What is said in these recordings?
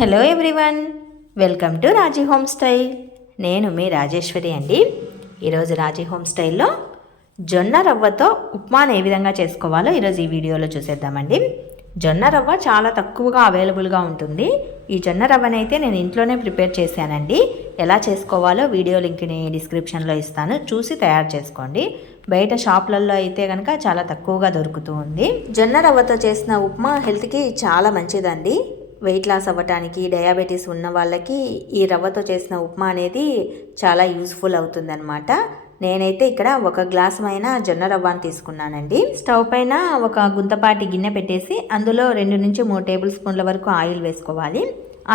Hello everyone, welcome to Raji home style. నేను మీ రాజేశ్వరి అండి. ఈరోజు రాజీ హోమ్ స్టైల్లో జొన్న రవ్వతో ఉప్మాను ఏ విధంగా చేసుకోవాలో ఈరోజు ఈ వీడియోలో చూసేద్దామండి. జొన్న రవ్వ చాలా తక్కువగా అవైలబుల్గా ఉంటుంది. ఈ జొన్న రవ్వనైతే నేను ఇంట్లోనే ప్రిపేర్ చేశానండి. ఎలా చేసుకోవాలో వీడియో లింక్ని డిస్క్రిప్షన్లో ఇస్తాను, చూసి తయారు చేసుకోండి. బయట షాప్లలో అయితే కనుక చాలా తక్కువగా దొరుకుతూ ఉంది. జొన్న రవ్వతో చేసిన ఉప్మా హెల్త్కి చాలా మంచిదండి. వెయిట్ లాస్ అవ్వటానికి, డయాబెటీస్ ఉన్న వాళ్ళకి ఈ రవ్వతో చేసిన ఉప్మా అనేది చాలా యూస్ఫుల్ అవుతుందన్నమాట. నేనైతే ఇక్కడ 1 గ్లాసు అయిన జొన్న రవ్వను తీసుకున్నానండి. స్టవ్ పైన ఒక గుంతపాటి గిన్నె పెట్టేసి అందులో 2 నుంచి 3 టేబుల్ స్పూన్ల వరకు ఆయిల్ వేసుకోవాలి.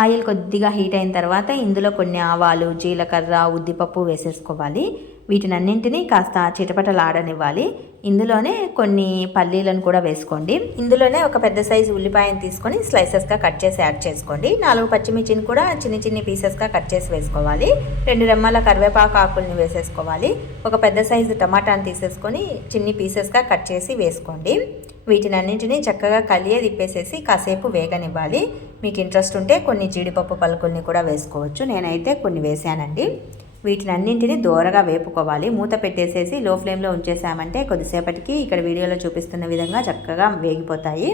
ఆయిల్ కొద్దిగా హీట్ అయిన తర్వాత ఇందులో కొన్ని ఆవాలు, జీలకర్ర, ఉద్దిపప్పు వేసేసుకోవాలి. వీటినన్నింటినీ కాస్త చిటపటలాడనివ్వాలి. ఇందులోనే కొన్ని పల్లీలను కూడా వేసుకోండి. ఇందులోనే ఒక పెద్ద సైజు ఉల్లిపాయను తీసుకొని స్లైసెస్గా కట్ చేసి యాడ్ చేసుకోండి. 4 పచ్చిమిర్చిని కూడా చిన్ని పీసెస్గా కట్ చేసి వేసుకోవాలి. 2 రెమ్మల కరివేపాకు ఆకుల్ని వేసేసుకోవాలి. ఒక పెద్ద సైజు టమాటాను తీసేసుకొని చిన్ని పీసెస్గా కట్ చేసి వేసుకోండి. వీటినన్నింటినీ చక్కగా కలియ తిప్పేసేసి కాసేపు వేగనివ్వాలి. మీకు ఇంట్రెస్ట్ ఉంటే కొన్ని జీడిపప్పు పలుకుల్ని కూడా వేసుకోవచ్చు. నేనైతే కొన్ని వేసానండి. వీటినన్నింటినీ దోరగా వేపుకోవాలి. మూత పెట్టేసేసి లో ఫ్లేమ్లో ఉంచేసామంటే కొద్దిసేపటికి ఇక్కడ వీడియోలో చూపిస్తున్న విధంగా చక్కగా వేగిపోతాయి.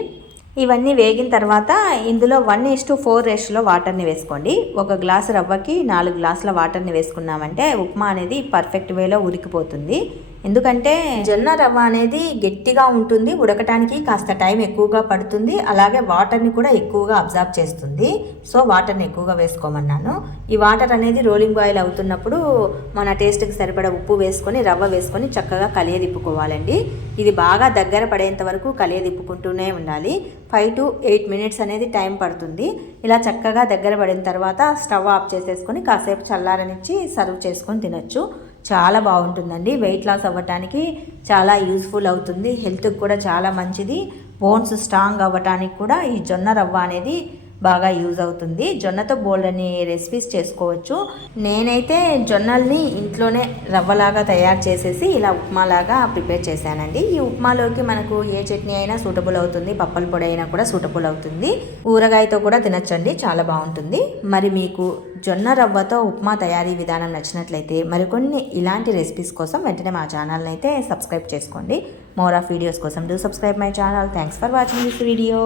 ఇవన్నీ వేగిన తర్వాత ఇందులో 1:4 రేషియోలో వాటర్ని వేసుకోండి. 1 గ్లాసు రవ్వకి 4 గ్లాసుల వాటర్ని వేసుకున్నామంటే ఉప్మా అనేది పర్ఫెక్ట్ వేలో ఉడికిపోతుంది. ఎందుకంటే జొన్న రవ్వ అనేది గట్టిగా ఉంటుంది, ఉడకటానికి కాస్త టైం ఎక్కువగా పడుతుంది. అలాగే వాటర్ని కూడా ఎక్కువగా అబ్జర్వ్ చేస్తుంది. సో వాటర్ని ఎక్కువగా వేసుకోమన్నాను. ఈ వాటర్ అనేది రోలింగ్ బాయిల్ అవుతున్నప్పుడు మన టేస్ట్కి సరిపడా ఉప్పు వేసుకొని రవ్వ వేసుకొని చక్కగా కలియదిప్పుకోవాలండి. ఇది బాగా దగ్గర పడేంత వరకు కలియదిప్పుకుంటూనే ఉండాలి. 5 to 8 మినిట్స్ అనేది టైం పడుతుంది. ఇలా చక్కగా దగ్గర పడిన తర్వాత స్టవ్ ఆఫ్ చేసేసుకొని కాసేపు చల్లారనిచ్చి సర్వ్ చేసుకొని తినొచ్చు. చాలా బాగుంటుందండి. వెయిట్ లాస్ అవ్వటానికి చాలా యూస్ఫుల్ అవుతుంది. హెల్త్కి కూడా చాలా మంచిది. బోన్స్ స్ట్రాంగ్ అవ్వటానికి కూడా ఈ జొన్న రవ్వ అనేది బాగా యూజ్ అవుతుంది. జొన్నతో బోల్డని రెసిపీస్ చేసుకోవచ్చు. నేనైతే జొన్నల్ని ఇంట్లోనే రవ్వలాగా తయారు చేసేసి ఇలా ఉప్మాలాగా ప్రిపేర్ చేశానండి. ఈ ఉప్మాలోకి మనకు ఏ చట్నీ అయినా సూటబుల్ అవుతుంది, పప్పల పొడి అయినా కూడా సూటబుల్ అవుతుంది. ఊరగాయతో కూడా తినచ్చండి, చాలా బాగుంటుంది. మరి మీకు జొన్న రవ్వతో ఉప్మా తయారీ విధానం నచ్చినట్లయితే మరికొన్ని ఇలాంటి రెసిపీస్ కోసం వెంటనే మా ఛానల్ని అయితే సబ్స్క్రైబ్ చేసుకోండి. మోర్ ఆఫ్ వీడియోస్ కోసం do subscribe my channel. Thanks for watching this video.